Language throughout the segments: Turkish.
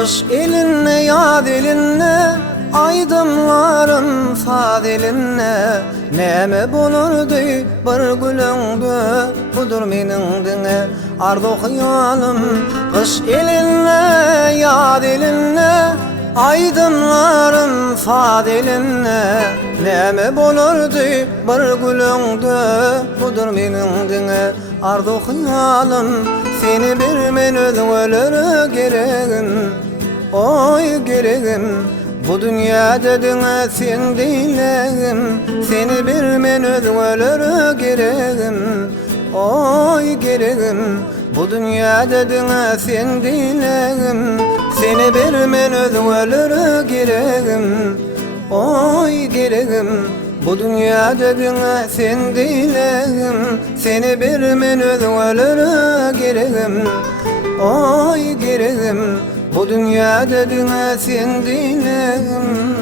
Kış elinne yad elinne, aydımlarım fadilinne. Neme bulurdu bir gülüngdü, budur menin dine ardu hıyalım. Kış elinne yad elinne, aydımlarım fadilinne. Neme bulurdu bir gülüngdü, budur menin dine ardu hıyalım. Seni bir men özgölere geregim, oy geregim. Bu dünyada dine sen dilegim, seni bir men özgölere geregim, oy geregim. Bu dünyada dine sen dilegim, seni bir men özgölere geregim, oy geregim. Bu dünyada dine sen dilegim, seni bir men özgölere geregim, oy geregim. Bu dünyada dine sen dilegim.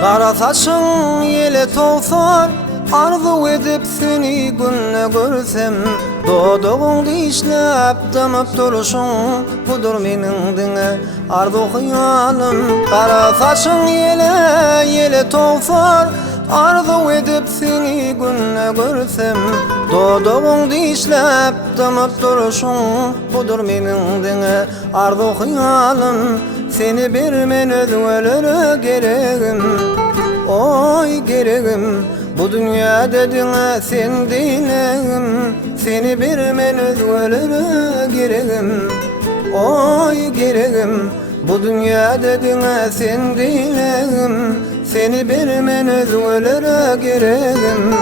Kara saçın yele tolsar, arzu edip seni günne görsem. Doğduğunda işlep dönüp duruşun, budur menin dine arzu hıyalım. Kara saçın yele tolsar, arzu edip seni günne görsem. Doğduğunda işlep dönüp duruşun, budur menin dine arzu hıyalım. Seni bir men özgölere geregim, oy geregim. Bu dünyada dine sen dilegim, seni bir men özgölere geregim, oy geregim. Bu dünyada dine sen dilegim, seni bir men özgölere geregim,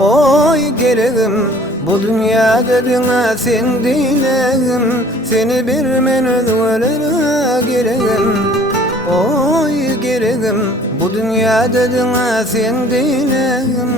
oy geregim. Bu dünyada dine sen dilegim, seni bir men özgölere geregim, oy geregim. Bu dünyada dine sen dilegim.